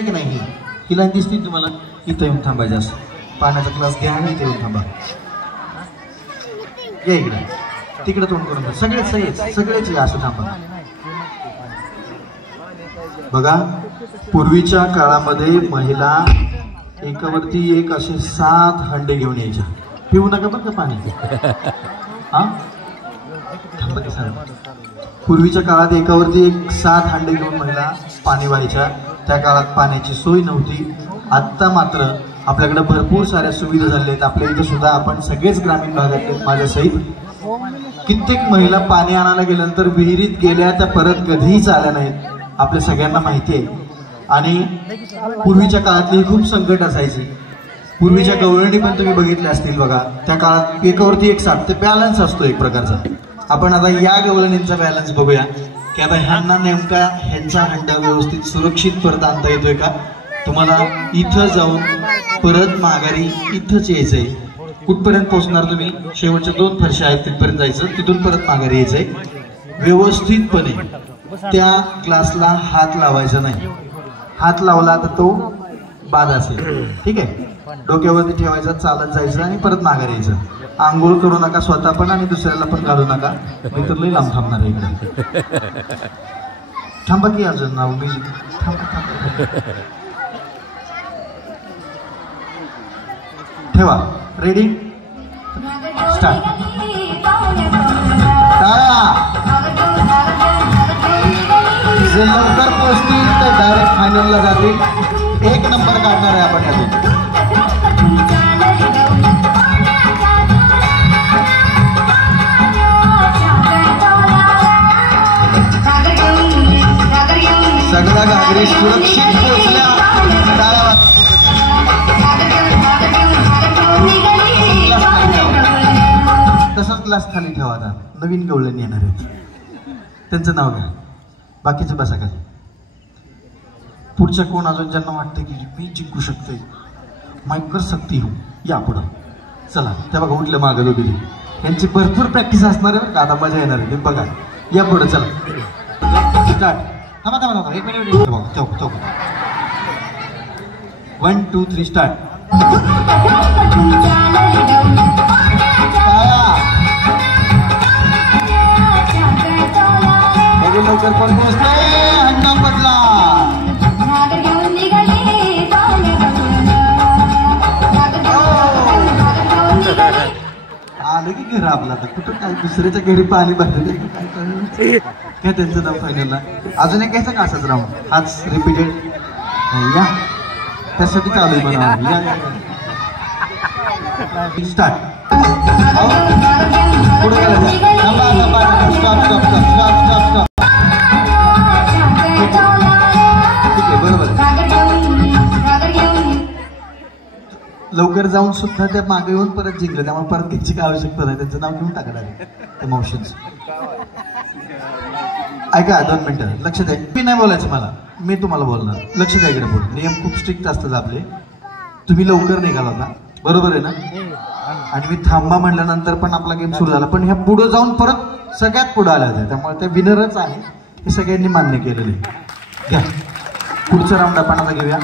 की नाही ही लाईन दिसते तुम्हाला? इथं येऊन थांबायचं असं, पाण्याचा ग्लास घ्या आणि इथे येऊन थांबा. या इकडे, तिकडे तोंड करून सगळेच असं थांबा. बघा, पूर्वीच्या काळामध्ये महिला एकावरती एक असे 7 हंडे घेऊन यायच्या. पिऊ नका बरं का पाणी. हा, थांबा की सांग. पूर्वीच्या काळात एकावरती एक 7 हंडे घेऊन महिला पाणी व्हायच्या. त्या काळात पाण्याची सोय नव्हती. आत्ता मात्र आपल्याकडे भरपूर साऱ्या सुविधा झाल्या आहेत. आपल्या इथं सुद्धा आपण सगळेच ग्रामीण भागातले माझ्या सहित कित्येक महिला पाणी आणायला गेल्यानंतर विहिरीत गेल्या त्या परत कधीच आल्या नाहीत. आपल्या सगळ्यांना माहिती आहे. आणि पूर्वीच्या काळातली खूप संकट असायची. पूर्वीच्या गवळणी पण तुम्ही बघितल्या असतील बघा. त्या काळात एकावरती एक 7 ते बॅलन्स असतो एक प्रकारचा. आपण आता या गवळणींचा बॅलन्स बघूया की आता ह्यांना नेमका ह्यांचा हंडा व्यवस्थित सुरक्षित परत आणता येतोय का. तुम्हाला इथं जाऊन परत माघारी इथंच यायचंय. कुठपर्यंत पोहोचणार तुम्ही? शेवटच्या 2 फरशा आहेत तिथपर्यंत जायचं, तिथून परत माघारी यायचंय. व्यवस्थितपणे त्या ग्लासला हात लावायचा नाही. हात लावला तर तो बाद असेल. ठीक आहे, डोक्यावरती ठेवायचा, चालत जायचं आणि परत माघारी यायचं. आंघोळ करू नका स्वतः पण आणि दुसऱ्याला पण घालू नका, मी तर लई लांब थांबणार आहे इकडे. थांबा की अजून नाव मी ठेवा. Ready, start. जे लवकर पोहोचतील तर डायरेक्ट फायनलला जातील. 1 नंबर काढणार आहे आपण यातून. सगळ्या घागरी सुरक्षित पोहोचल्या. तसाच ग्लास खाली ठेवा. आता नवीन गवळणी येणार आहेत, त्यांचं नाव घ्या. बाकीचे बसा खाली. पुढच्या कोण अजून ज्यांना वाटतं की मी जिंकू शकते, माईक कर सकती हूँ, या पुढं चला. त्या बघा उठलं मागं दोघी. यांची भरपूर प्रॅक्टिस असणार आहे बरं का. आता मजा येणार आहे. बघा या पुढं चला. स्टार्ट. थांबा 1 मिनिट. 1 2 3 स्टार्ट. लवकर पण पोहोचते. हंडा पडला. आलं की घर आपला. तर कुठं काय दुसऱ्याच्या घरी पाणी भरलेलं काय काय त्यांचं नाव फायनलला. अजून एक घ्यायचं का असंच राहून? हाच रिपीटेड या, त्यासाठी चालू आहे म्हणा. स्टार्ट. पुढे लवकर जाऊन सुद्धा त्या मागे येऊन परत जिंकलं. त्यामुळे परत घ्यायची काय आवश्यकता नाही. त्यांचं नाव घेऊन टाकणार आहे इमोशन्स. ऐका 2 मिनिटं लक्ष द्या. मी नाही बोलायचं मला, मी तुम्हाला बोलणार. लक्ष द्या इकडे. बोल नियम खूप स्ट्रिक्ट असतात आपले. तुम्ही लवकर निघाला होता, बरोबर आहे ना? आणि मी थांबा म्हटल्यानंतर पण आपला गेम सुरू झाला. पण ह्या पुढे जाऊन परत सगळ्यात पुढे आल्या होत्या. त्यामुळे त्या विनरच आहे हे सगळ्यांनी मान्य केलेलं आहे. घ्या पुढचा राऊंड आपण आता घेऊया.